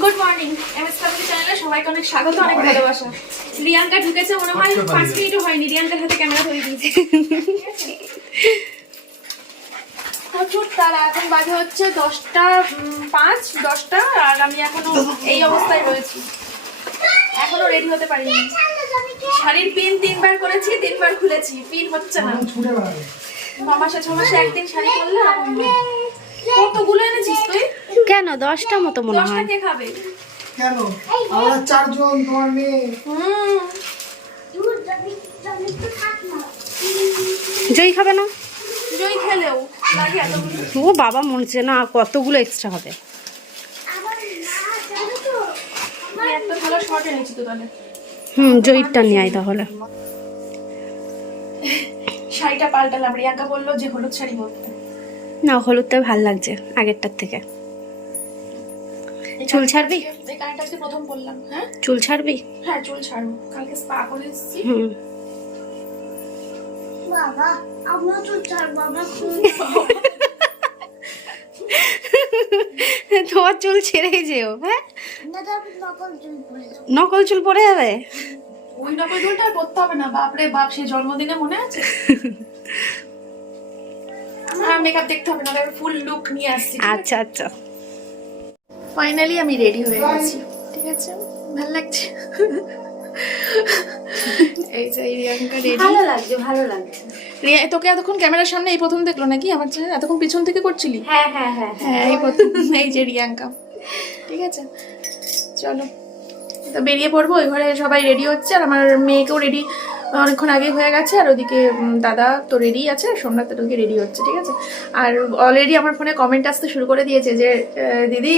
Good morning MS family চ্যানেলে সবাইকে অনেক স্বাগত, অনেক ভালোবাসা। রিয়াঙ্কা ঢুকেছে, মনে হয় 5 মিনিটও হয়নি, রিয়াঙ্কার হাতে ক্যামেরা ধরে দিয়েছে। প্রচুর তারা, এখন বাজে হচ্ছে 10টা আর আমি এখনো এই অবস্থায় রয়েছি, এখনো রেডি হতে পারিনি। শাড়ির পিন 3বার করেছি, 3বার খুলেছি, পিন হচ্ছে না। 9 মাসে 6 মাসে একদিন শাড়ি পরলে কতগুলো এনেছিস তুই? কেন 10টা মতো মনে 10টা হয়। কে খাবে? কেন আমরা 4 জন, তোমার মেয়ে। জয় খাবে না? জয় খেলেও লাগে এতগুলো। ও বাবা মনছে না, কতগুলো এক্সট্রা হবে। আমি একটা ভালো শর্ট এনেছি তো তাহলে। জয়টা নিয়ে আয় তাহলে। শাড়িটা পাল্টালাম, রিয়াঙ্কা বললো যে হলুদ শাড়ি পরতে। না, হলুদটা ভাল লাগছে আগেরটার থেকে। চুল ছাড়বি? এই কানেরটা আজকে প্রথম পরলাম। হ্যাঁ চুল ছাড়বি? হ্যাঁ চুল ছাড়বো, কালকে স্পা করে এসেছি। বাবা আমরা তো চার বাবা তোমার চুল ছেড়ে যেও। হ্যাঁ, নকল চুল পরে যাবো। নকল চুল পরে যাবে? ওই নকল চুলটা আর পরতে হবে না, বাপরে বাপ, সেই জন্মদিনে মনে আছে। আমার মেকআপ দেখতে হবে না, আমি ফুল লুক নিয়ে আসছি। আচ্ছা আচ্ছা। ফাইনালি আমি রেডি হয়ে গেছি, ঠিক আছে, ভালো লাগছে। এই যে রিয়াঙ্কা রেডি। ভালো লাগছে, ভালো লাগছে। রিয়া তোকে এতক্ষণ ক্যামেরার সামনে এই প্রথম দেখলো নাকি আমার চ্যানেল? এতক্ষণ পিছন থেকে করছিলি? হ্যাঁ হ্যাঁ হ্যাঁ হ্যাঁ এই প্রথম। এই যে রিয়াঙ্কা, ঠিক আছে, চলো তো বেরিয়ে পড়বো। ওই ঘরে সবাই রেডি হচ্ছে, আর আমার মেয়েকেও রেডি অনেকক্ষণ আগে হয়ে গেছে, আর ওদিকে দাদা তো রেডি আছে, সোমনাথ ওদিকে রেডি হচ্ছে, ঠিক আছে। আর অলরেডি আমার ফোনে কমেন্ট আসতে শুরু করে দিয়েছে যে দিদি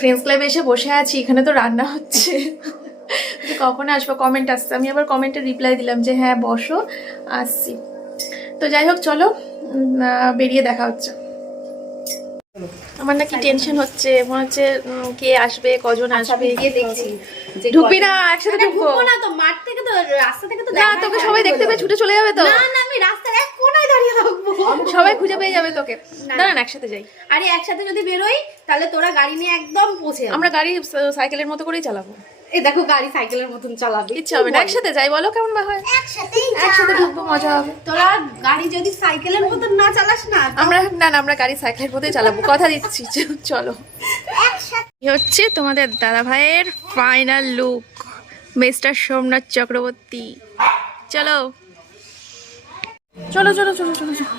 ফ্রেন্ডস ক্লাবে এসে বসে আছি, এখানে তো রান্না হচ্ছে, কখন আসবো। কমেন্ট আসছে, আমি আবার কমেন্টে রিপ্লাই দিলাম যে হ্যাঁ বসো, আসছি। তো যাই হোক চলো, বেরিয়ে দেখা হচ্ছে। আমার নাকি টেনশন হচ্ছে, মনে হচ্ছে কে আসবে, কজন আসবে। গিয়ে দেখছি। ঢুকবি না, একসাথে ঢুকবো না তো, মাঠ থেকে তো, রাস্তা থেকে তো না, তোকে সবাই দেখতে পেয়ে ছুটে চলে যাবে তো। না না, আমি রাস্তার এক কোনায় দাঁড়িয়ে থাকবো। সবাই খুঁজে পেয়ে যাবে তোকে। দাঁড়ান একসাথে যাই। আরে একসাথে যদি বেরোই তাহলে তোরা গাড়ি নিয়ে একদম পৌঁছে যাবি। আমরা গাড়ি সাইকেলের মতো করেই চালাবো, এই দেখো গাড়ি সাইকেলের মতন চালাবি, ইচ্ছা হবে না। একসাথে যাই, বলো কেমন বা হয়? একসাথে ঢুকবো, মজা হবে। তোরা গাড়ি যদি সাইকেলের মতন না চালাস না, আমরা না আমরা গাড়ি সাইকেলের মতোই চালাবো, কথা দিচ্ছি। চলো। এই হচ্ছে তোমাদের দাদা ভাইয়ের final look, mister Somnath Chakraborty. চলো চলো চলো চলো চলো চলো।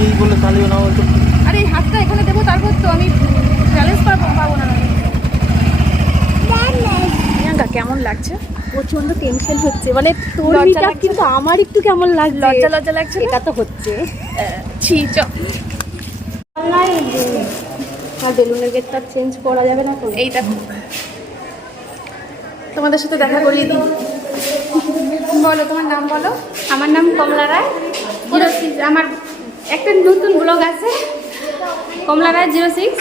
এই বলে তালিও না বলতো। আরে এই হাতটা এখানে দেবো, তারপর তো আমি ব্যালেন্স পাবো না। প্রিয়াঙ্কা কেমন লাগছে? প্রচন্ড টেনশন হচ্ছে, মানে তোর লজ্জা মেকআপ লাগছে কিন্তু আমার একটু কেমন লাগছে। লজ্জা লজ্জা লাগছে না? এটা তো হচ্ছে ছি চ। আর বেলুনের গেটটা চেঞ্জ করা যাবে না তো? এই দেখো, তোমাদের সাথে দেখা করিয়ে দিই। বলো তোমার নাম বলো। আমার নাম কমলা রায়, 06। আমার একটা নতুন ব্লগ আছে, কমলা রায় 06।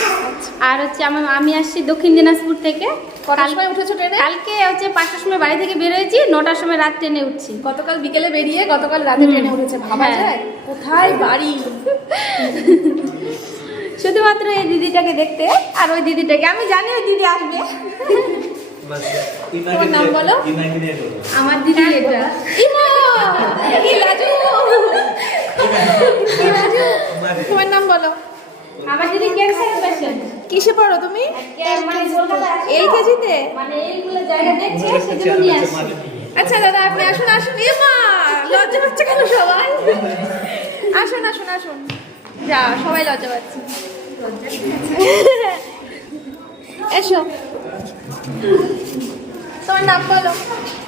আর হচ্ছে আমি আসছি দক্ষিণ দিনাজপুর থেকে। কটার সময় উঠেছো ট্রেনে? কালকে হচ্ছে 5টার সময় বাড়ি থেকে বেরোয়েছি, 9টার সময় রাত ট্রেনে উঠছি। গতকাল বিকেলে বেরিয়ে গতকাল রাতে ট্রেনে উঠেছে, ভাবা হ্যাঁ। যায় কোথায় বাড়ি। শুধুমাত্র এই দিদিটাকে দেখতে, আর ওই দিদিটাকে আমি জানি ওই দিদি আসবে। তোমার নাম বলো। আমার দিদি এটা। ইমা কি লাজু, কি লাজু। তোমার নাম বলো। আমার দিদি ক্যান্সার পেশেন্ট। কিসে পড়ো তুমি? মানে কলকাতা LKG-তে? মানে এইগুলো জায়গা দেখছে, সেজন্য নিয়ে আসছি। আচ্ছা দাদা আপনি আসুন আসুন। ইমা লজ্জা পাচ্ছে কেন সবাই? আসুন আসুন আসুন। যা সবাই লজ্জা পাচ্ছে। এসো, তোমার নাম বলো।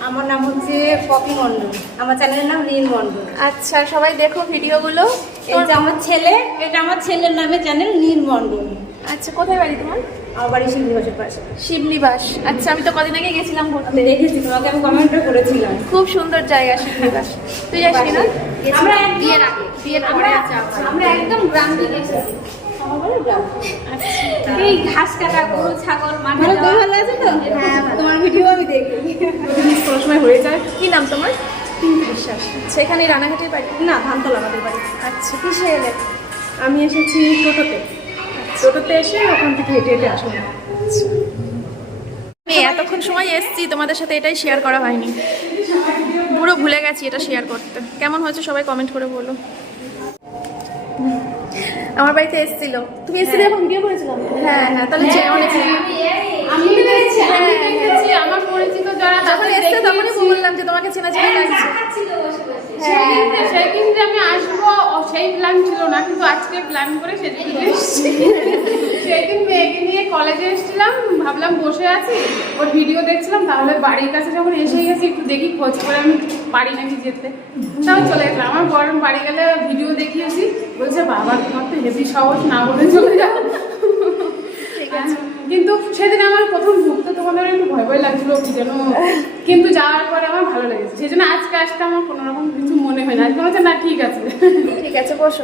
আমার নাম হচ্ছে পপি মন্ডল, আমার চ্যানেলের নাম নীল মন্ডল। আচ্ছা সবাই দেখো ভিডিওগুলো। এই যে আমার ছেলে, এটা আমার ছেলের নামে চ্যানেল নীল মন্ডল। আচ্ছা কোথায় বাড়ি তোমার? আমার বাড়ি শিবনিবাসের পাশে। শিবনিবাস। আচ্ছা আমি তো কদিন আগে গেছিলাম আমি ঘুরতে, দেখেছি, তোমাকে আমি কমেন্টও করেছিলাম। খুব সুন্দর জায়গা শিবনিবাস। তুই যাসনি না? আমরা বিয়ের আগে, বিয়ের পরে আছে আমরা একদম গ্রাম থেকে এসেছি। এই ঘাস কাটা, গরু ছাগল মাঠে যাওয়া। ভালো আছে তো? হ্যাঁ, তোমার ভিডিও আমি দেখি। কোনো সময় হয়ে যায়। কি নাম তোমার? পিঙ্কি বিশ্বাস। সেখানে রানাঘাটের বাড়ি? না, ধানতলা আমাদের বাড়ি। আচ্ছা কিসে এলে? আমি এসেছি টোটোতে। আচ্ছা টোটোতে এসে ওখান থেকে হেঁটে হেঁটে আসলাম। আমি এতক্ষণ সময় এসেছি, তোমাদের সাথে এটাই শেয়ার করা হয়নি, পুরো ভুলে গেছি এটা শেয়ার করতে। কেমন হয়েছে সবাই কমেন্ট করে বলো। আমার বাড়িতে এসেছিল, তুমি এসেছিলে এখন ভিডিও করেছিলাম। হ্যাঁ হ্যাঁ, তাহলে অনেক আমি দেখেছি, আমার পরিচিত যারা যখন এসছে তখনই বললাম যে তোমাকে চেনা চেনা লাগছে। সেই দিন আমি আসবো সেই প্ল্যান ছিল না, কিন্তু আজকে প্ল্যান করে সেদিন এসেছি। সেদিন মেয়েকে নিয়ে কলেজে এসেছিলাম, ভাবলাম বসে আছি ওর ভিডিও দেখছিলাম, তাহলে বাড়ির কাছে যখন এসে গেছি একটু দেখি খোঁজ করে আমি পারি নাকি যেতে, তাও চলে গেলাম। আমার বরং বাড়ি গেলে ভিডিও দেখিয়েছি, বলছে বাবা তোমার তো হেভি সাহস, না বলে চলে যাও। কিন্তু সেদিন আমার প্রথম ঢুকতে তোমাদের একটু ভয় ভয় লাগছিল কি যেন, কিন্তু যাওয়ার পরে আমার ভালো লেগেছে। সেই জন্য আজকে আমার কোনো রকম কিছু মনে হয় না, আজকে হচ্ছে না ঠিক আছে। ঠিক আছে, বসো।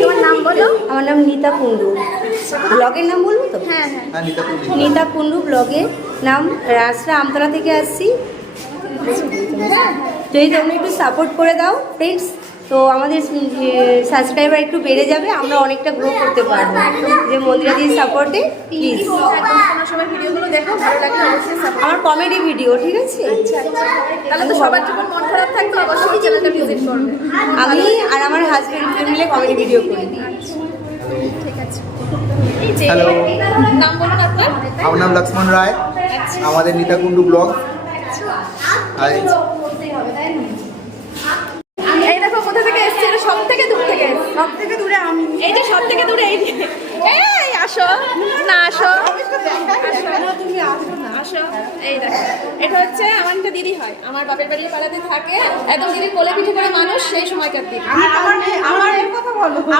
তোমার নাম বলো। আমার নাম নিতা কুন্ডু। ব্লগের নাম বলবো তো? হ্যাঁ হ্যাঁ, নিতা কুন্ডু ব্লগের নাম। রাস্তা আমতলা থেকে আসছি। যদি তোমরা একটু সাপোর্ট করে দাও ফ্রেন্ডস, তো আমাদের সাবস্ক্রাইবার একটু বেড়ে যাবে, আমরা অনেকটা গ্রো করতে পারবো। যে মন্দিরা দিয়ে সাপোর্টে প্লিজ। একদম কোনো সময় ভিডিওগুলো দেখো, ভালো লাগলে অবশ্যই সাপোর্ট। আমার কমেডি ভিডিও, ঠিক আছে? তাহলে তো সবার যখন মন খারাপ থাকতো অবশ্যই চ্যানেলটা ভিজিট করবে। আমি আর আমার হাজবেন্ড মিলে কমেডি ভিডিও করি। ঠিক আছে, এই যে হ্যালো, নাম বলুন আপনার। আমার নাম লক্ষ্মণ রায়, আমাদের নিতাকুণ্ডু ব্লগ। এই দেখো কোথা থেকে এসছে, এটা সব থেকে দূর থেকে এসছে। সব থেকে দূরে আমি। এই যে সব থেকে দূরে এই যে। এই আসো না, আসো তুমি আসো না। আসো। এই দেখো, এটা হচ্ছে আমার একটা দিদি হয়, আমার বাপের বাড়ির পাড়াতে থাকে, একদম দিদির কোলে পিঠে করে মানুষ সেই সময়কার দিদি।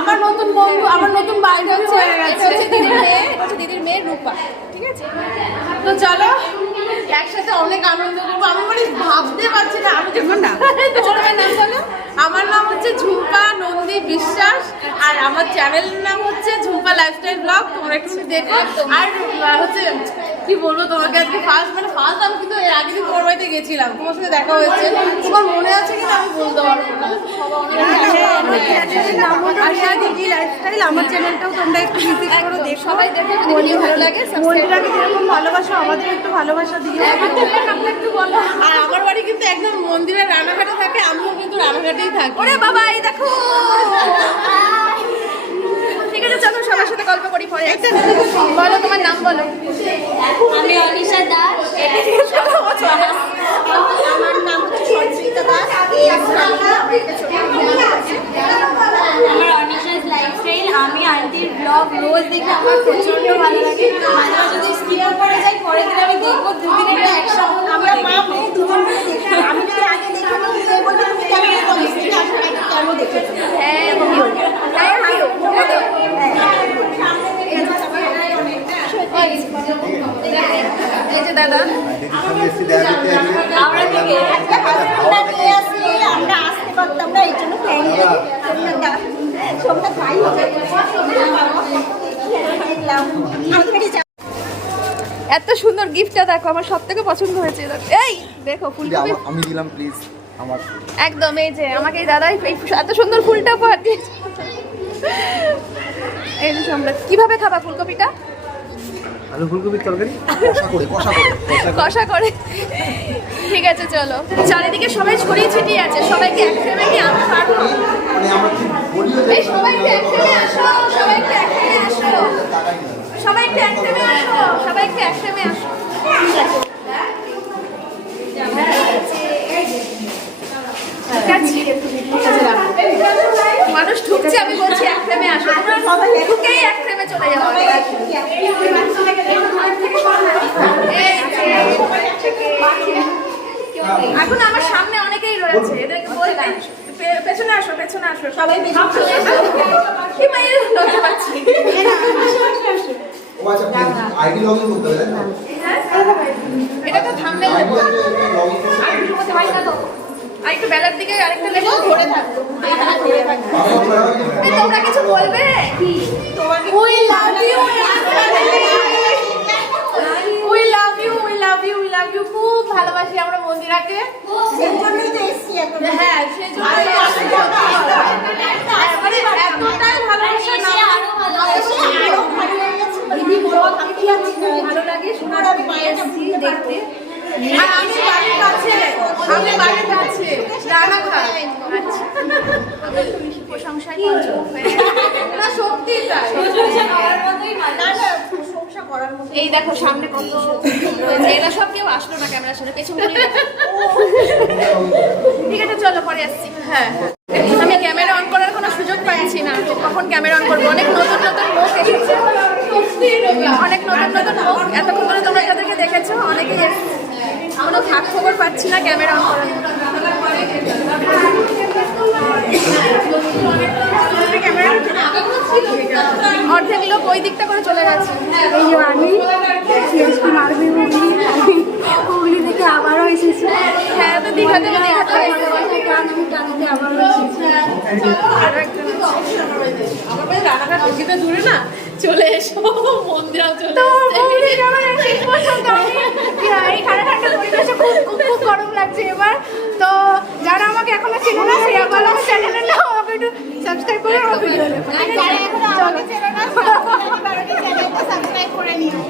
আমার নতুন বন্ধু, আমার নতুন বান্ধবী হয়ে এটা গেছে। হচ্ছে দিদির মেয়ে, এটা হচ্ছে দিদির মেয়ে রূপা। ঠিক আছে, তো চলো একসাথে অনেক আনন্দ করবো। আমি মানে ভাবতে পারছি না আমি যখন তোমার নাম বলো। আমার নাম হচ্ছে ঝুম্পা নন্দী বিশ্বাস, আর আমার চ্যানেলের নাম হচ্ছে ঝুম্পা লাইফস্টাইল ব্লগ। তোমরা একটু দেখো। আর হচ্ছে কি বলবো তোমাকে, আজকে ফার্স্ট আমি কিন্তু এর আগের দিন তোমার বাড়িতে গেছিলাম, তোমার সাথে দেখা হয়েছে, তোমার মনে আছে কিনা আমি বলতে পারবো না। আশা দিদি লাইফস্টাইল, আমার চ্যানেলটাও তোমরা একটু ভিজিট করো, দেখো। সবাই দেখে যদি ভিডিও ভালো লাগে মন্দিরাকে যেরকম ভালোবাসো আমাদের একটু ভালোবাসা দিও। একটু বলো। আর আমার বাড়ি কিন্তু একদম মন্দিরের রানাঘাটে থাকে, আমিও কিন্তু রানাঘাটেই থাকি। ওরে বাবা, এই দেখো। ঠিক আছে, চলো সবার সাথে গল্প করি পরে। বলো তোমার নাম বলো। আমি অনিশা দাস। আমার নাম হচ্ছে সঞ্চিতা দাস। আমার অনিশাস লাইফস্টাইল। আমি আন্টির ব্লগ রোজ দেখে আমার প্রচন্ড ভালো লাগে। মাঝে মাঝে যদি স্কিপ করে যাই, পরের দিন আমি দেখবো, দুদিন এটা একসাথে আমরা মা মেয়ে দুজন মিলে দেখি। আমি যদি আগে দেখে নিই, মেয়ে বলতে তুমি কেমন দেখেছি, আসলে কেন দেখেছি। হ্যাঁ, এই যে দাদা, আমরা থেকে একটা হাসপাতাল নিয়ে আসলে আমরা আসতে পারতাম না, এই জন্য সবটা ভাই এত সুন্দর গিফটটা দেখো, আমার সব থেকে পছন্দ হয়েছে। এই দেখো ফুলকপি, আমি দিলাম প্লিজ আমার। একদম এই যে আমাকে এই দাদাই এই এত সুন্দর ফুলটা উপহার দিয়েছে। এই যে আমরা কিভাবে খাবা ফুলকপিটা? আলু ফুলকপির তরকারি কষা করে। ঠিক আছে, চলো। চারিদিকে সবাই ছড়িয়ে ছিটিয়ে আছে, সবাইকে এক ফ্রেমে নিয়ে আমি পারবো। মানে আমরা কি বলিও এই সবাইকে এক ফ্রেমে আসো, সবাইকে এক ফ্রেমে আসো, সবাইকে এক ফ্রেমে আসো, সবাইকে এক ফ্রেমে আসো। মানুষ ঢুকছে, আমি বলছি এক ফ্রেমে আসো, সবাই ঢুকেই এক ফ্রেমে চলে যাবো। এখন আমার সামনে অনেকেই রয়েছে, এদেরকে বলবেন পেছনে আসো, পেছনে আসো, সবাই কি মায়ের লজ্জা পাচ্ছি। ও আচ্ছা, আইডি লগইন করতে হবে না? এটা তো থামলে আইডি আছে, লগইন করতে আর একটু বেলার দিকে আরেকটা লেগে ধরে থাকবো, ধরে থাকবো। তোমরা কিছু বলবে? We love you, we love you, we love you, we love you. খুব ভালোবাসি আমরা মন্দিরাকে। সেজন্যই তো এসছি এখন। হ্যাঁ, সেজন্য মানে এতটাই ভালোবাসা না এসেছি দেখতে। আর আমি বাড়ির কাছে, আমি বাড়ির কাছে রানাঘাট। আচ্ছা, প্রশংসাই করছো? না সত্যি তাই। এই দেখো সামনে কত রয়েছে, এরা সব কেউ আসলো না ক্যামেরার সামনে, পেছন ঘুরে দেখো। ঠিক আছে চলো পরে আসছি। হ্যাঁ আমি ক্যামেরা অন করার কোনো সুযোগ পাচ্ছি না, কখন ক্যামেরা অন করবো। অনেক নতুন নতুন মুখ এসেছে, অনেক নতুন নতুন মুখ। এতক্ষণ ধরে তোমরা যাদেরকে দেখেছো অনেকেই এসেছে, কোনো ভাগ খবর পাচ্ছি না ক্যামেরা অন করার। অর্ধেক লোক ওই দিকটা করে চলে গেছে। এই যে আমি সিএসপি মারবি ওগুলি থেকে আবারও এসেছি। হ্যাঁ তো দীঘাতে টানতে আবারও এসেছি। রানাঘাট বেশিতে দূরে না, চলে এসো মন্দিরাও চলে এই ঠান্ডা ঠান্ডা পরিবেশে খুব খুব গরম লাগছে এবার। তো যারা আমাকে এখনো চেনে না সে আবার আমার চ্যানেলের নাম আমাকে একটু সাবস্ক্রাইব করে আমার ভিডিও দেখো। আর যারা এখনো আমাকে চেনে না চ্যানেলটা সাবস্ক্রাইব করে নিও।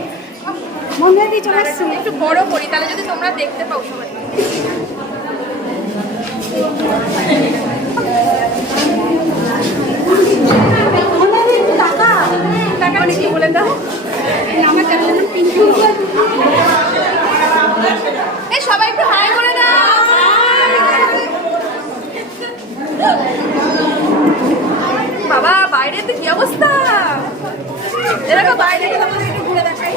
মন্দির দিয়ে চলে আসছি। একটু বড় করি তাহলে যদি তোমরা দেখতে পাও সবাই। টাকা কি বলে দাও আমার চ্যানেল পিঙ্কি। এই সবাই একটু হাই করে দাও। বাবা বাইরে তো কি অবস্থা, এরকম বাইরে একটু ঘুরে দেখাই।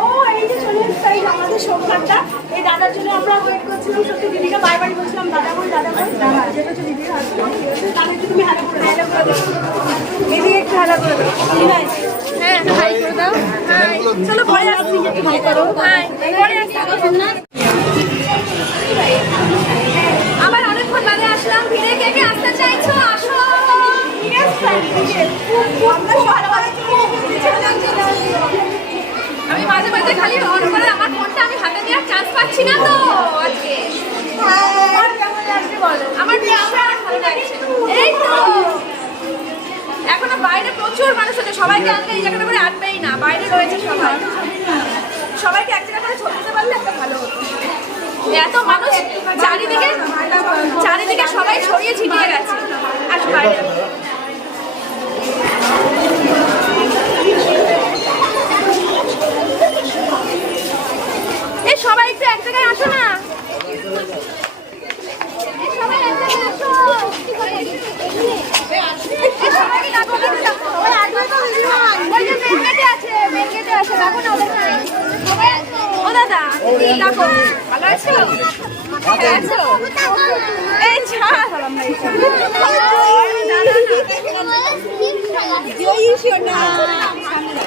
ও এই যে চলে এসছে এই আমাদের সোমবারটা, এই দাদার জন্য আমরা ওয়েট করছিলাম। সত্যি দিদিকে বারবারই বলছিলাম দাদা বল যেটা হচ্ছে দিদির হাজবেন্ড, তাহলে একটু তুমি হ্যালো করে দাও। দিদি একটু ভালো করে দাও। হ্যাঁ হাই করে দাও। হাই চলো পরে আসছি। হাই পরে আসছি। আবার অনেকক্ষণ বাদে আসলাম, ভিড়ে কে কে আসতে চাইছো আসো। আমি মাঝে মাঝে খালি অন করে আমার ফোনটা আমি হাতে নেওয়ার চান্স পাচ্ছি না তো আজকে। আমার ক্যামেরা ভালো লাগছে। এই তো এখনো বাইরে প্রচুর মানুষ আছে, সবাইকে আনলে এই জায়গাটা করে আনবেই না, বাইরে রয়েছে সবাই। সবাইকে এক জায়গা করে ছবি দিতে পারলে একটা ভালো হতো। এত মানুষ চারিদিকে চারিদিকে সবাই ছড়িয়ে ছিটিয়ে গেছে। আস বাইরে এই সবাই একটু এক জায়গায় আসো না। এই সবাই এক জায়গায় আসো। এই সবাইকে ডাকো, ডাকো। ওই যে মেন গেটে আছে, মেন গেটে আছে, ডাকো না ওদেরকে। ও দাদা ডাকো। ভালো আছো? হ্যাঁ আছো? এই ছাড়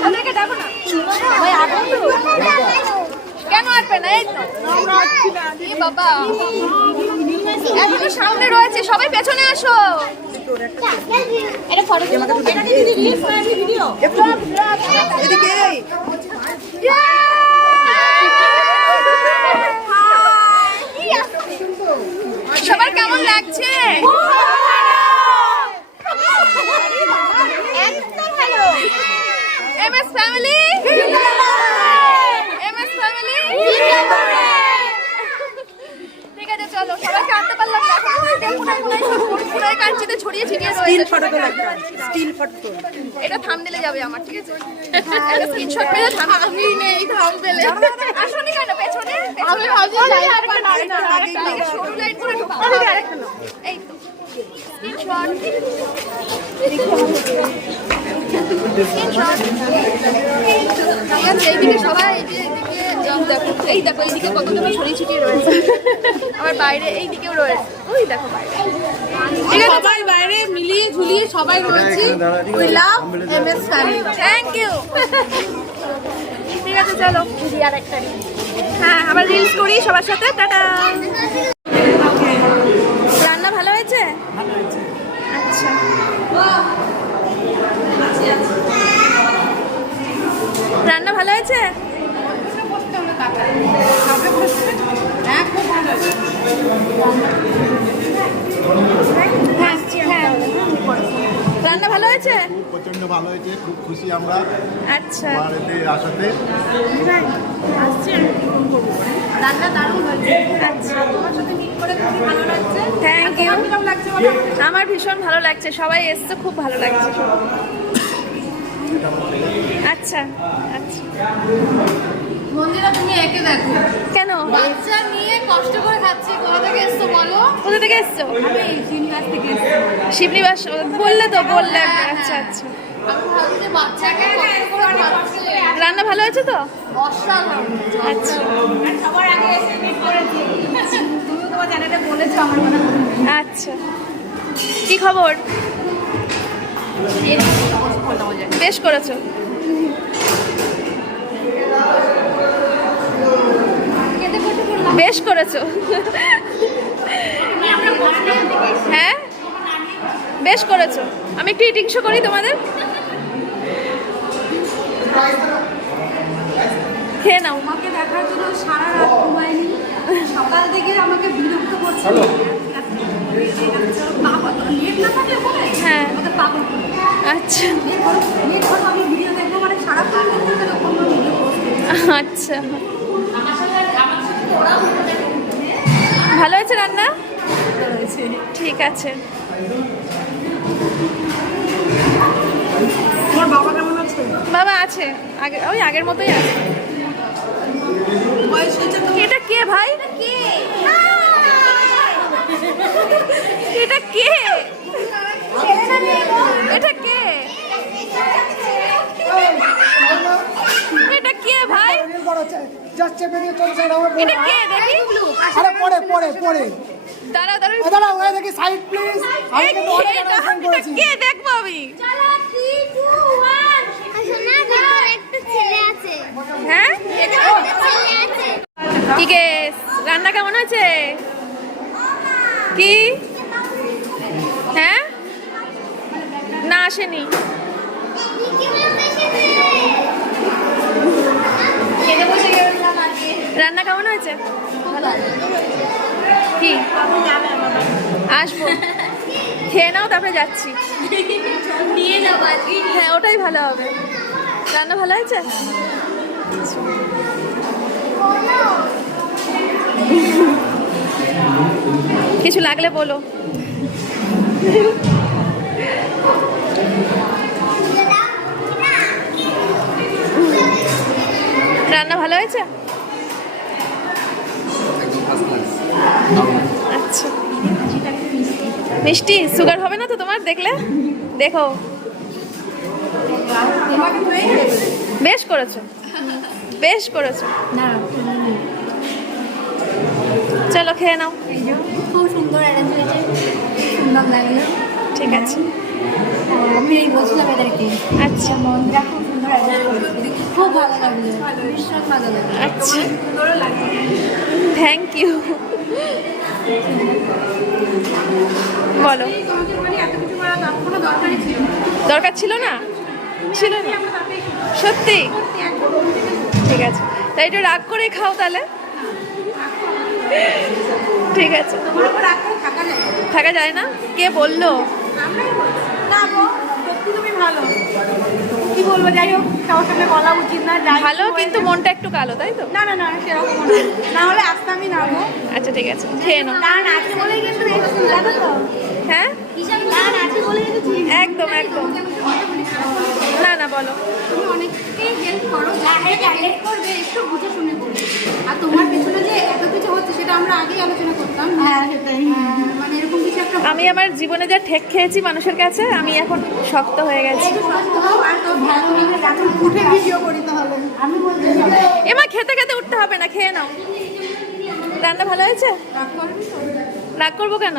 ওদেরকে ডাকো না। কেন আসবে না? এই তো এ বাবা এখনো সামনে রয়েছে, সবাই পেছনে আসো। এটা ফটো ভিডিও সবার কেমন লাগছে? MS family, MS family. ঠিক আছে চলো, সবাইকে আনতে পারলাম না। পুরাই কাঞ্চিতে ছড়িয়ে ছিটিয়ে রয়েছে। এটা থাম্বনেলে যাবে আমার, ঠিক আছে? একটা স্ক্রিনশট মেরে আমি নেই থাম্বনেলে। আসোনি কেন পেছনে? আমি ভাবছি আরেকটা সরু লাইন করে ঢুকতে হবে। এই তো স্ক্রিনশট। এইদিকে সবাই এই দেখো এইদিকে কতগুলো ছড়িয়ে ছিটিয়ে রয়েছে। আবার বাইরে এইদিকেও রয়েছে, ওই দেখো বাইরে। সবাই বাইরে মিলিয়ে ঝুলিয়ে সবাই রয়েছে। We love MS family. Thank you. ঠিক আছে চলো আর একটা হ্যাঁ আবার রিলস করি সবার সাথে। টাটা। রান্না ভালো হয়েছে? আচ্ছা রান্না ভালো হয়েছে? রান্না ভালো হয়েছে? খুব প্রচন্ড ভালো হয়েছে, খুব খুশি আমরা আচ্ছা, তোমার এতে আসাতে। রান্না দারুণ হয়েছে। আচ্ছা, তোমার সাথে মিট করে খুবই ভালো লাগছে। Thank you. কিরকম লাগছে বলো? আমার ভীষণ ভালো লাগছে, সবাই এসছে, খুব ভালো লাগছে। আচ্ছা আচ্ছা, মন্দিরা তুমি একে দেখো, কেন? বাচ্চা নিয়ে কষ্ট করে খাচ্ছে। কোথা থেকে এসছো বলো? কোথা থেকে এসছো? আমি শ্রীনিবাস থেকে এসছি। শিবনিবাস বললে তো, বললে একবার। আচ্ছা আচ্ছা, আমি ভাবছি যে বাচ্চাকে কষ্ট করে খাচ্ছে। রান্না ভালো হয়েছে তো? অসাধারণ। আচ্ছা সবার আগে এসে মিট করেছি। তুমি তোমার চ্যানেলে বলেছো, আমার মনে হয়। আচ্ছা, কি খবর? বেশ করেছো। বেশ করেছো। হ্যাঁ, বেশ করেছো। আমি একটু ইটিং শো করি তোমাদের। খেয়ে নাও। আমাকে দেখার জন্য সারা রাত ঘুমায়নি। সকাল থেকে আমাকে বিরক্ত করছে। নেট না থাকলে বলে হ্যাঁ। আমাদের পাগল করে। আচ্ছা নেট ধরো আমি ভিডিও দেখবো মানে সারাক্ষণ ভিডিও আচ্ছা, ভালো হয়েছে রান্না? ঠিক আছে। তোমার বাবা কেমন আছে? বাবা আছে, আগে ওই আগের মতোই আছে। বয়স হয়েছে তো? এটা কে ভাই? কে? এটা কে? এটা কে? এটা কে ভাই? যাচ্ছে বেরিয়ে চলে যায় আমার এটা কে দেখি? আরে পড়ে পড়ে পড়ে দাঁড়া দাঁড়া, দাঁড়া ওই দেখি সাইড প্লিজ আমি কিন্তু অনেক এটা অ্যানাউন্সমেন্ট করেছি কে দেখবো আমি? হ্যাঁ, কি কেস? রান্না কেমন হয়েছে? কি? হ্যাঁ, না আসেনি। রান্না কেমন হয়েছে? কি? আসবো, খেয়ে নাও, তারপরে যাচ্ছি। নিয়ে যাবো আজকে। হ্যাঁ, ওটাই ভালো হবে। রান্না ভালো হয়েছে? কিছু লাগলে বলো। রান্না ভালো হয়েছে? আচ্ছা, মিষ্টি সুগার হবে না তো তোমার? দেখলে দেখো, বেশ করেছো, বেশ করেছো। চলো খেয়ে নাও। খুব সুন্দর অ্যারেঞ্জ হয়েছে, সুন্দর লাগলো। ঠিক আছে, আমি এই বলছিলাম এদেরকে। আচ্ছা মন্দিরা খুব সুন্দর অ্যারেঞ্জ করেছে, খুব ভালো লাগলো, ভীষণ ভালো লাগলো। আচ্ছা, থ্যাংক ইউ। বলো। তোমাকে বলি এত কিছু করার কোনো দরকারই ছিল না। দরকার ছিল না? ছিল না সত্যি? ঠিক আছে, তাই একটু রাগ করে খাও তাহলে। ঠিক আছে, তোমার উপর রাগ করে থাকা যায় না। থাকা যায় না? কে বললো? আমরাই বলি। না গো, সত্যি তুমি ভালো। কি বলবো, যাই হোক, সবার সামনে বলা উচিত না। যাই ভালো, কিন্তু মনটা একটু কালো, তাই তো? না না না, সেরকম না। না হলে আসতামই না গো। আচ্ছা ঠিক আছে, খেয়ে নাও। কারণ আছে বলেই কিন্তু এসেছি, জানো তো? হ্যাঁ, কারণ আছে বলেই এসেছি। একদম একদম। না না, বলো। তুমি অনেককেই হেল্প করো, যাকে হেল্প করবে একটু বুঝে শুনে করবে। আর তোমার পেছনে যে এত কিছু হচ্ছে সেটা আমরা আগেই আলোচনা করতাম। হ্যাঁ সেটাই, মানে এরকম কিছু একটা আমি আমার জীবনে যা ঠেক খেয়েছি মানুষের কাছে, আমি এখন শক্ত হয়ে গেছি। এখন উঠে ভিডিও করি তাহলে। আমি বলতে এমা খেতে খেতে উঠতে হবে না, খেয়ে নাও। রান্না ভালো হয়েছে? রাগ করবো কেন?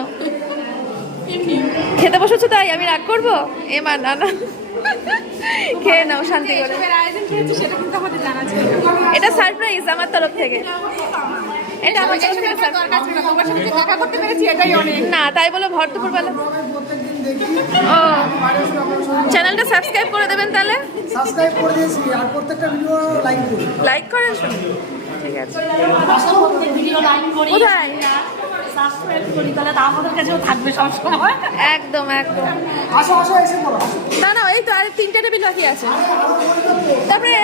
খেতে বসেছো তাই আমি রাগ করবো? এমা না না, খেয়ে নাও শান্তি করে। আয়োজন করেছি সেটা কিন্তু আমাদের জানা ছিল। এটা সারপ্রাইজ আমার তরফ থেকে। এটা আমার তরফ থেকে দরকার ছিল, তোমার সাথে দেখা করতে পেরেছি এটাই অনেক। না, তাই বলে ভর দুপুর বেলা। ও, চ্যানেলটা সাবস্ক্রাইব করে দেবেন তাহলে। সাবস্ক্রাইব করে দিয়েছি আর প্রত্যেকটা ভিডিও লাইক করি লাইক করেন তো? ঠিক আছে। ভিডিও লাইক করি। কোথায়? সাবস্ক্রাইব করি তাহলে তা আমাদের কাছেও থাকবে সবসময়। একদম একদম। আসো আসো এসে বলো আসো। না না, এই তো আর 3টে টেবিল বাকি আছে। তারপরে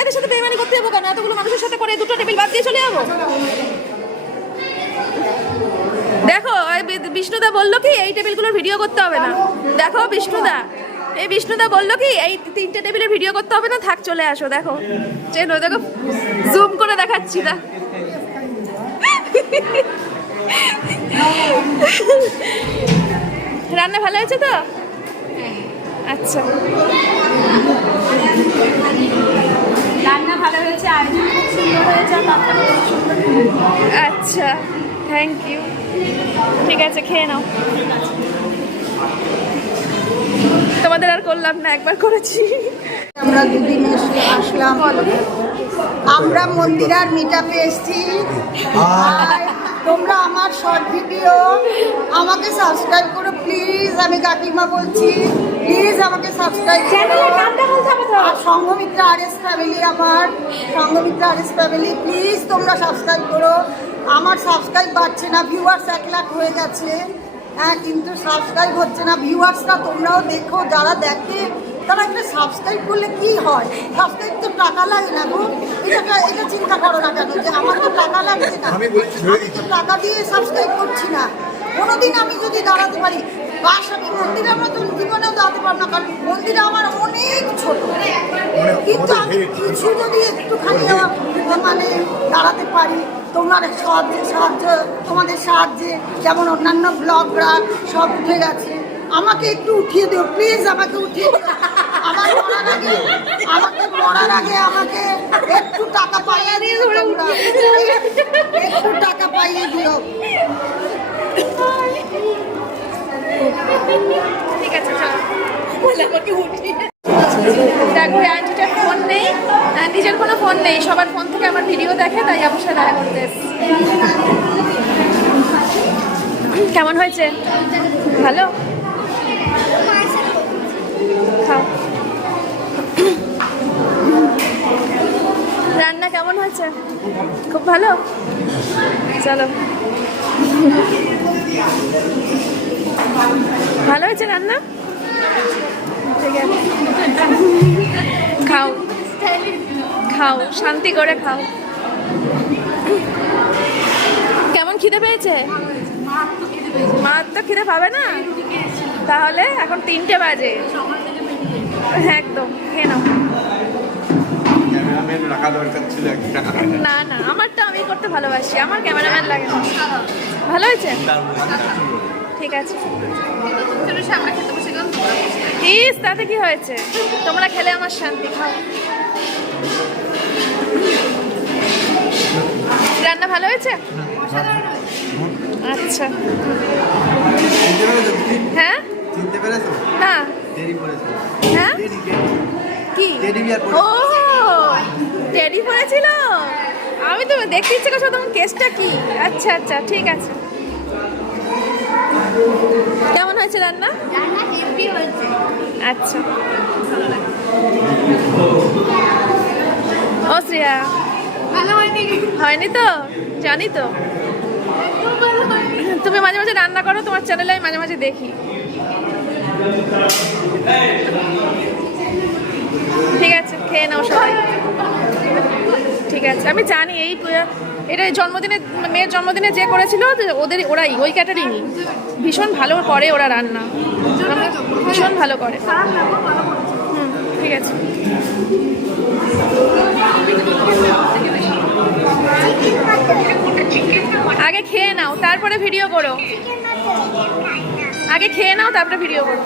এদের সাথে বেইমানি করতে যাবো কেন? এতগুলো মানুষের সাথে করে 2টো টেবিল বাদ দিয়ে চলে যাবো? দেখো এই বিষ্ণুদা বললো কি এই টেবিলগুলোর ভিডিও করতে হবে না। দেখো বিষ্ণুদা বললো কি এই 3টে টেবিলের ভিডিও করতে হবে না, থাক চলে আসো। দেখো চেনো, দেখো জুম করে দেখাচ্ছি না। রান্না ভালো হয়েছে তো? আচ্ছা, রান্না ভালো হয়েছে, আয়োজন খুব সুন্দর হয়েছে, আর তরকারি খুব সুন্দর। আচ্ছা, থ্যাংক ইউ। ঠিক আছে, খেয়ে নাও। তোমাদের আর করলাম না, একবার করেছি। আমরা দুদিন আসলাম, আমরা মন্দিরার মিটআপে এসেছি। আর তোমরা আমার শর্ট ভিডিও আমাকে সাবস্ক্রাইব করো প্লিজ, আমি কাকিমা বলছি, প্লিজ আমাকে সাবস্ক্রাইব করো। আর সংঘমিত্রা আরএস ফ্যামিলি, আমার সংঘমিত্রা আরএস ফ্যামিলি, প্লিজ তোমরা সাবস্ক্রাইব করো। আমার সাবস্ক্রাইব বাড়ছে না, ভিউয়ার্স 1 লাখ হয়ে গেছে, হ্যাঁ, কিন্তু সাবস্ক্রাইব হচ্ছে না। ভিউয়ার্সরা তোমরাও দেখো, যারা দেখে তারা একটা সাবস্ক্রাইব করলে কি হয়? সাবস্ক্রাইব তো টাকা লাগে না গো, এটা চিন্তা করো না কেন যে আমার তো টাকা লাগছে না, আমি তো টাকা দিয়ে সাবস্ক্রাইব করছি না। কোনোদিন আমি যদি দাঁড়াতে পারি, বাস আমি মন্দিরের মতন জীবনেও দাঁড়াতে পারবো না, কারণ মন্দিরে আমার অনেক ছোট, কিন্তু আমি কিছু যদি একটুখানি মানে দাঁড়াতে পারি তোমার তোমাদের সাহায্যে, যেমন অন্যান্য ব্লগরা সব উঠে গেছে, আমাকে একটু উঠিয়ে দিও প্লিজ, আমাকে উঠিয়ে দিও। আমাকে মরার আগে আমাকে একটু টাকা পাইয়ে দিও, তোমরা একটু টাকা পাইয়ে দিও। ঠিক আছে, চলো। দেখো আন্টিটার ফোন নেই, নিজের কোনো ফোন নেই, সবার ফোন থেকে আমার ভিডিও দেখে, তাই আমার সাথে দেখা করতে এসেছি। কেমন হয়েছে? ভালো? খাও। রান্না কেমন হয়েছে? খুব ভালো। চলো, ভালো হয়েছে রান্না? ঠিক আছে, খাও খাও, শান্তি করে খাও। কেমন খিদে পেয়েছে? মার তো খিদে পাবে না, তাহলে এখন 3টে বাজে, একদম খেয়ে নাও। না না, আমারটা আমি করতে ভালোবাসি, আমার ক্যামেরাম্যান লাগে না। ভালো হয়েছে? ঠিক আছে, প্লিজ, তাতে কি হয়েছে? তোমরা খেলে আমার শান্তি। খাও। রান্না ভালো হয়েছে? আচ্ছা, হ্যাঁ না, হ্যাঁ কি? ও টেডি পড়েছিল, আমি তো দেখতে ইচ্ছে করছি তোমার কেসটা কি। আচ্ছা আচ্ছা, ঠিক আছে। কেমন হয়েছে রান্না? আচ্ছা, ও শ্রেয়া, হয়নি তো? জানি তো, তুমি মাঝে মাঝে রান্না করো, তোমার চ্যানেলে আমি মাঝে মাঝে দেখি। ঠিক আছে, খেয়ে নাও সবাই। ঠিক আছে, আমি জানি এটা জন্মদিনে, মেয়ের জন্মদিনে যে করেছিল ওরাই ওই ক্যাটারিংই, ভীষণ ভালো করে ওরা রান্না, ভীষণ ভালো করে। ঠিক আছে, আগে খেয়ে নাও তারপরে ভিডিও করো, আগে খেয়ে নাও তারপরে ভিডিও করো।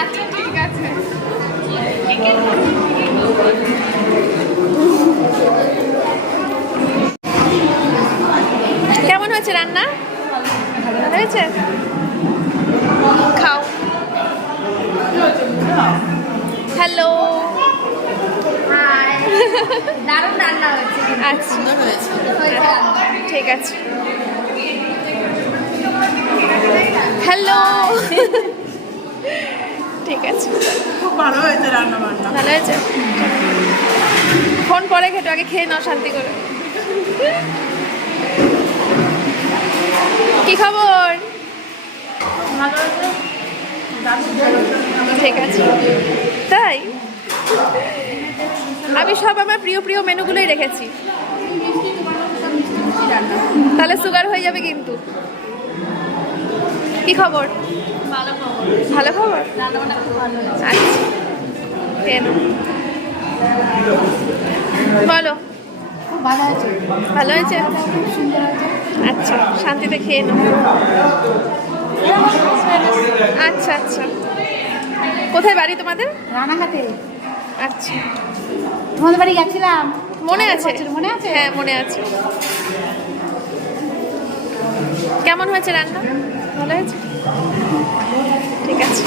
আচ্ছা, ঠিক আছে। কেমন হয়েছে রান্না? ভালো হয়েছে? খাও। হ্যালো, দারুণ রান্না হয়েছে, আচ্ছা ঠিক আছে। হ্যালো, ঠিক আছে, খুব ভালো হয়েছে রান্না বান্না। ভালো হয়েছে? ফোন পরে খেটো, আগে খেয়ে নাও শান্তি করে। কি খবর? ঠিক আছে, তাই আমি সব আমার প্রিয় প্রিয় মেনুগুলোই রেখেছি, তাহলে সুগার হয়ে যাবে কিন্তু। কি খবর? ভালো খবর। আচ্ছা, খেয়ে নাও। বলো। ভালো হয়েছে? আচ্ছা, শান্তিতে খেয়ে নাও। আচ্ছা আচ্ছা, কোথায় বাড়ি তোমাদের? রানাঘাটে। আচ্ছা, তোমাদের বাড়ি গেছিলাম, মনে আছে? মনে আছে? হ্যাঁ মনে আছে। কেমন হয়েছে রান্না? ভালো হয়েছে? ঠিক আছে।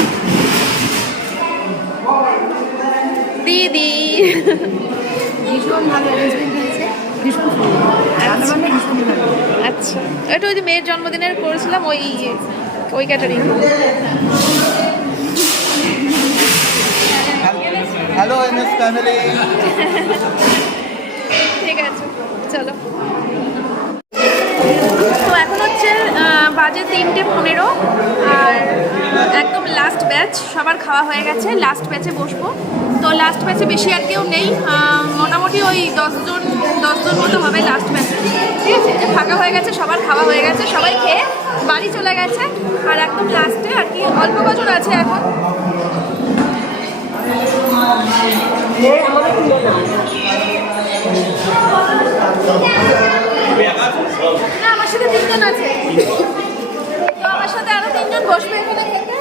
দিদি ভীষণ ভালো অ্যারেঞ্জমেন্ট হয়েছে, ভীষণ আচ্ছা, এটা ওই যে মেয়ের জন্মদিনের করেছিলাম ওই ক্যাটারিং। Hello MS family. ঠিক আছে, চলো। তো এখন হচ্ছে বাজে 3:15 আর একদম লাস্ট ব্যাচ, সবার খাওয়া হয়ে গেছে, লাস্ট ব্যাচে বসবো। তো লাস্ট ব্যাচে বেশি আর কেউ নেই, মোটামুটি ওই 10 জন মতো হবে লাস্ট ব্যাচে। ঠিক আছে, যে ফাঁকা হয়ে গেছে, সবার খাওয়া হয়ে গেছে, সবাই খেয়ে বাড়ি চলে গেছে। আর একদম লাস্টে আর কি অল্প কজন আছে এখন। না, আমার সাথে 3 জন আছে, তো আমার সাথে আরো 3 জন বসবে এখানে খেতে।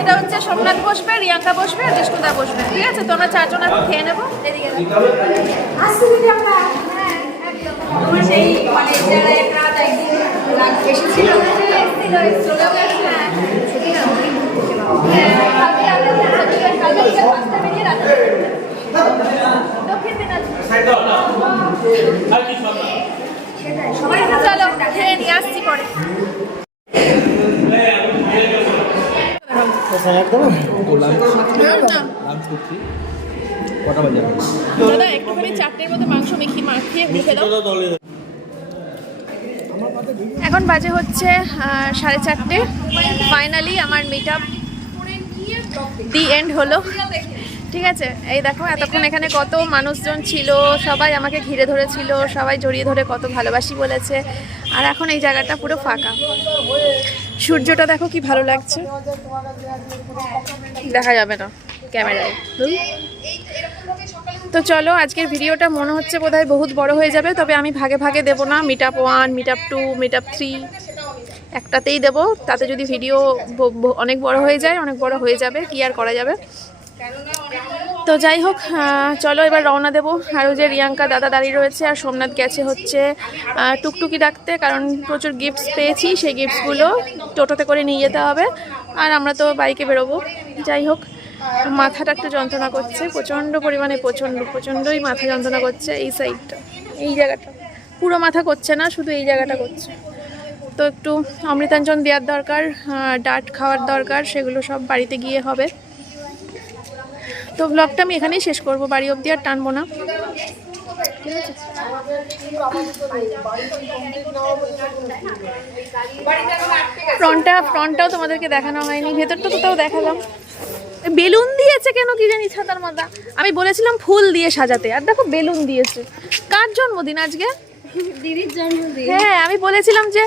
এটা হচ্ছে সোমনাথ বসবে, রিয়াঙ্কা বসবে আর জিষ্ণুদা বসবে। ঠিক আছে, তোমরা 4 জন এখন খেয়ে নেবো। এদিকে তোমার সেই মানে যারা এক রাত একদিন বেশি ছিল চলো খেয়ে নিয়ে আসছি পরে। দাদা একটুখানি 4টের মধ্যে মাংস মাখিয়ে মুখে দাও। এখন বাজে হচ্ছে 4:30। ফাইনালি আমার মিট আপ দি এন্ড হলো। ঠিক আছে, এই দেখো এতক্ষণ এখানে কত মানুষজন ছিল, সবাই আমাকে ঘিরে ধরেছিল, সবাই জড়িয়ে ধরে কত ভালোবাসি বলেছে। আর এখন এই জায়গাটা পুরো ফাঁকা। সূর্যটা দেখো কি ভালো লাগছে, দেখা যাবে না ক্যামেরায়। তো চলো, আজকের ভিডিওটা মনে হচ্ছে বোধহয় বহুত বড় হয়ে যাবে, তবে আমি ভাগে ভাগে দেবো না। Meet up 1, meet up 2, meet up 3 একটাতেই দেবো। তাতে যদি ভিডিও অনেক বড় হয়ে যায়, অনেক বড় হয়ে যাবে, কি আর করা যাবে। তো যাই হোক, চলো এবার রওনা দেবো। আর ওই যে রিয়াঙ্কা দাদা দাঁড়িয়ে রয়েছে, আর সোমনাথ গেছে হচ্ছে টুকটুকি ডাকতে, কারণ প্রচুর গিফটস পেয়েছি, সেই গিফটসগুলো টোটোতে করে নিয়ে যেতে হবে। আর আমরা তো বাইকে বেরোবো। যাই হোক, মাথাটা একটু যন্ত্রণা করছে প্রচণ্ড পরিমাণে, প্রচণ্ডই মাথা যন্ত্রণা করছে। এই সাইডটা, এই জায়গাটা, পুরো মাথা করছে না, শুধু এই জায়গাটা করছে। তো একটু অমৃতাঞ্জন দেওয়ার দরকার, ডাট খাওয়ার দরকার, সেগুলো সব বাড়িতে গিয়ে হবে। তো ব্লগটা আমি এখানেই শেষ করব, বাড়ি অবধি আর টানবো না। ঠিক আছে, ফ্রন্টটাও তোমাদেরকে দেখানো হয়নি, ভেতরটা তো তাও দেখালাম। বেলুন দিয়েছে কেন কি জানি ছাতার মাথা। আমি বলেছিলাম ফুল দিয়ে সাজাতে, আর দেখো বেলুন দিয়েছে। কার জন্মদিন আজকে? দিদির জন্মদিন। হ্যাঁ, আমি বলেছিলাম যে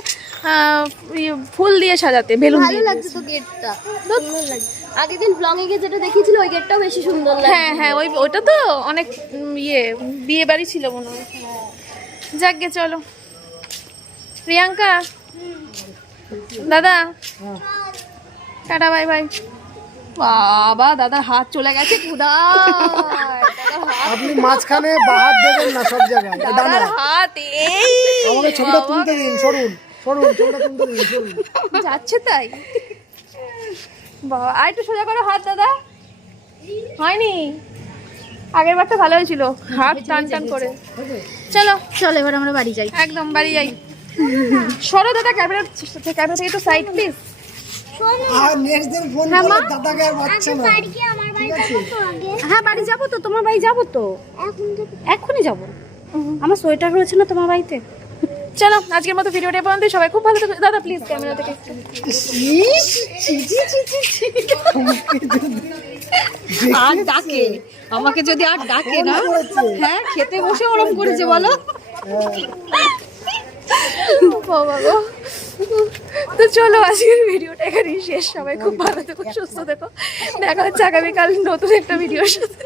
ফুল দিয়ে সাজাতে, বেলুন ভালো লাগছে তো গেটটা, সুন্দর লাগছে। আগের দিন ব্লগে গিয়ে যেটা দেখিয়েছিল ওই গেটটাও বেশি সুন্দর লাগছে। হ্যাঁ হ্যাঁ, ওইটা তো অনেক বিয়ে বাড়ি ছিল মনে হয়। যাকগে, চলো প্রিয়াঙ্কা দাদা, টাটা, বাই বাই। বাবা, দাদার হাত চলে গেছে আপনি মাঝখানে বাহাত দেবেন না সব জায়গায়। দাদার হাত এই আমাকে ছবিটা তুলতে দিন, সরুন ছবিটা তুলতে দিন, সরুন। যাচ্ছে তাই। বাবা, আর একটু সোজা করো হাত দাদা। হয়নি, আগের বারটা ভালো হয়েছিল, হাত টান টান করে। চলো এবার আমরা বাড়ি যাই। একদম বাড়ি যাই। সরো দাদা, ক্যামেরা থেকে একটু সাইড প্লিজ। আর নেক্সট দিন ফোন করে দাদাকে আর বাচ্চা না। হ্যাঁ, বাড়ি যাবো তো, তোমার বাড়ি যাবো তো, এখনই যাবো। আমার সোয়েটার রয়েছে না তোমার বাড়িতে? চলো আজকের মতো ভিডিওটা পর্যন্ত, সবাই খুব ভালো থাকবে। দাদা প্লিজ ক্যামেরা থেকে একটু। আর ডাকে আমাকে, যদি আর ডাকে না, হ্যাঁ খেতে বসে ওরম করেছে বলো। বাবা গো। তো চলো আজকের ভিডিওটা এখানেই শেষ। সবাই খুব ভালো থেকো, সুস্থ থেকো। দেখা হচ্ছে আগামীকাল নতুন একটা ভিডিওর সাথে।